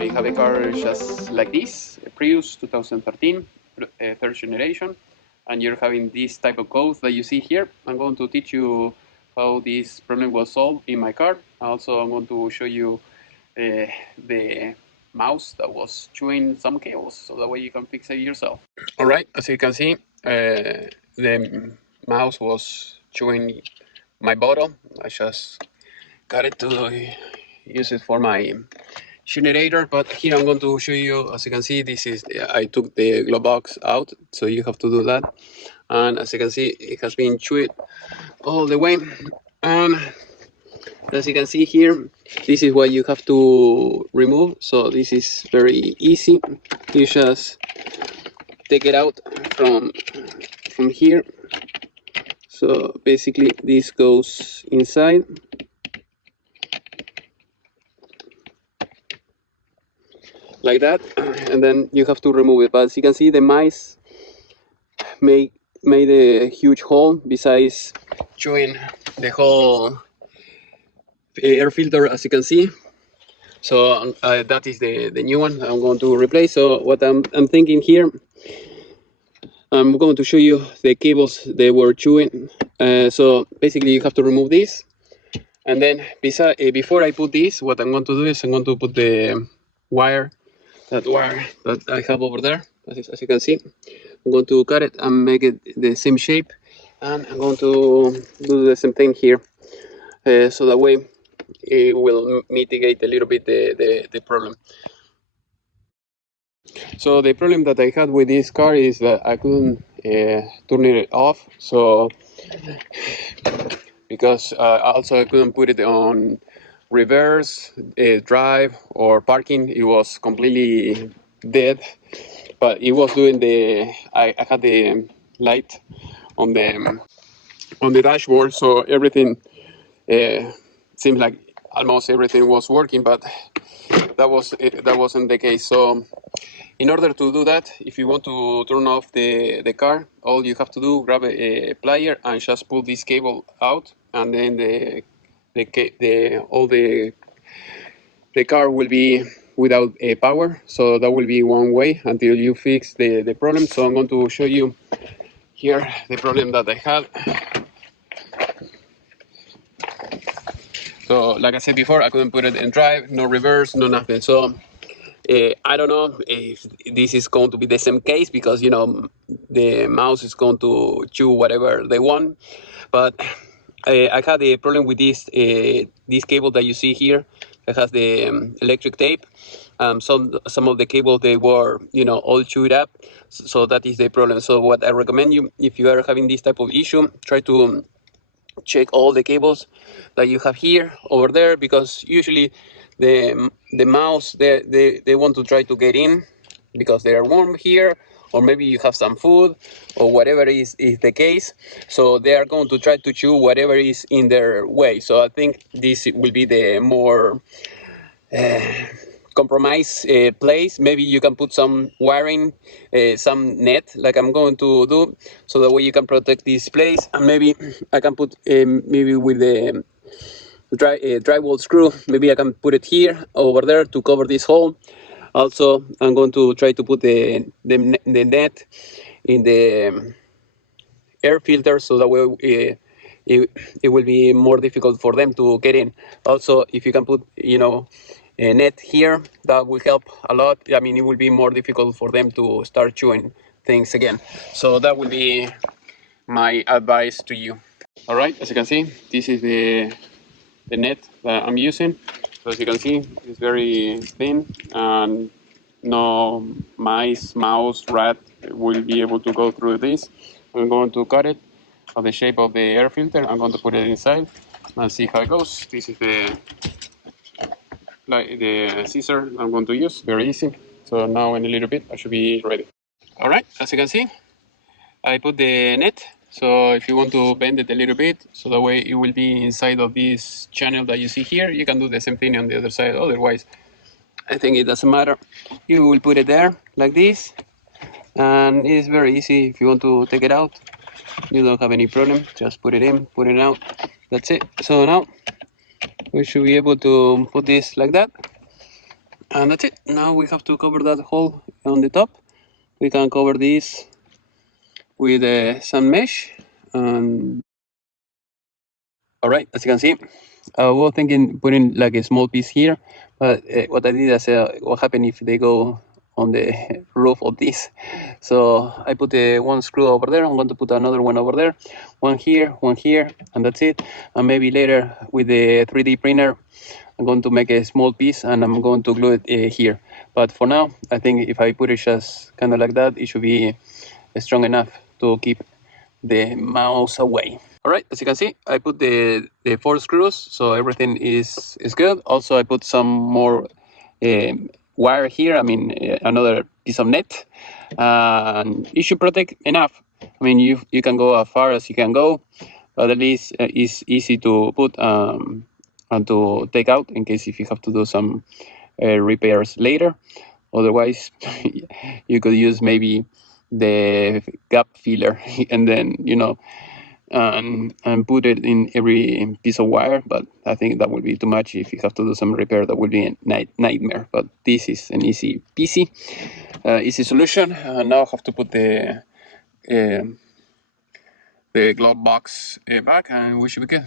I have a car just like this, a Prius 2013, third generation, and you're having this type of code that you see here. I'm going to teach you how this problem was solved in my car. Also, I'm going to show you the mouse that was chewing some cables, so that way you can fix it yourself. All right, as you can see, the mouse was chewing my bottle. I just got it to use it for my generator, but here I'm going to show you. As you can see, this is I took the glove box out, so you have to do that. And as you can see, it has been chewed all the way. And as you can see here, this is what you have to remove. So this is very easy. You just take it out from here. So basically this goes inside. Like that, and then you have to remove it. But as you can see, the mice made a huge hole besides chewing the whole air filter, as you can see. So that is the new one I'm going to replace. So what I'm thinking here, I'm going to show you the cables they were chewing. So basically you have to remove this, and then before I put this, what I'm going to do is I'm going to put the wire that I have over there. As you can see, I'm going to cut it and make it the same shape, and I'm going to do the same thing here, so that way it will mitigate a little bit the problem. So the problem that I had with this car is that I couldn't turn it off, so because also I couldn't put it on reverse, drive, or parking. It was completely dead, but it was doing I had the light on the dashboard, so everything seemed like almost everything was working, but that wasn't the case. So in order to do that, if you want to turn off the car, all you have to do, grab a plier and just pull this cable out, and then the car will be without power. So that will be one way until you fix the problem. So I'm going to show you here the problem that I had. So like I said before, I couldn't put it in drive, no reverse, no nothing. So I don't know if this is going to be the same case, because you know the mouse is going to chew whatever they want. But I had a problem with this cable that you see here. It has the electric tape. Some of the cables, they were all chewed up. So that is the problem. So what I recommend you, if you are having this type of issue, try to check all the cables that you have here, over there, because usually the mouse they want to try to get in because they are warm here, or maybe you have some food or whatever is the case. So they are going to try to chew whatever is in their way. So I think this will be the more compromise place. Maybe you can put some wiring, some net, like I'm going to do, so that way you can protect this place. And maybe I can put maybe with the drywall screw, maybe I can put it here, over there, to cover this hole. Also, I'm going to try to put the net in the air filter, so that way it will be more difficult for them to get in. Also, if you can put a net here, that will help a lot. I mean, it will be more difficult for them to start chewing things again. So that will be my advice to you. All right, as you can see, this is the net that I'm using. So as you can see, it's very thin, and no mice, mouse, rat will be able to go through this. I'm going to cut it of the shape of the air filter. I'm going to put it inside and see how it goes. This is the scissor I'm going to use. Very easy. So now in a little bit I should be ready. All right, as you can see, I put the net. So if you want to bend it a little bit, so that way it will be inside of this channel that you see here, you can do the same thing on the other side. Otherwise, I think it doesn't matter. You will put it there like this, and it's very easy. If you want to take it out, you don't have any problem. Just put it in, put it out. That's it. So now we should be able to put this like that, And that's it. Now we have to cover that hole on the top. We can cover this with some mesh. And all right, as you can see, we were thinking putting like a small piece here, but what I did is, what happened if they go on the roof of this? So I put one screw over there. I'm going to put another one over there, one here, and that's it. And maybe later with the 3D printer, I'm going to make a small piece and I'm going to glue it here. But for now, I think if I put it just kind of like that, it should be strong enough to keep the mouse away. All right, as you can see, I put the 4 screws, so everything is good. Also, I put some more wire here. I mean, another piece of net, and it should protect enough. I mean, you can go as far as you can go, but at least it's easy to put and to take out in case if you have to do some repairs later. Otherwise, you could use maybe the gap filler and then and put it in every piece of wire. But I think that would be too much. If you have to do some repair, that would be a nightmare. But this is an easy peasy, easy solution. Now I have to put the glove box back, and we should be good.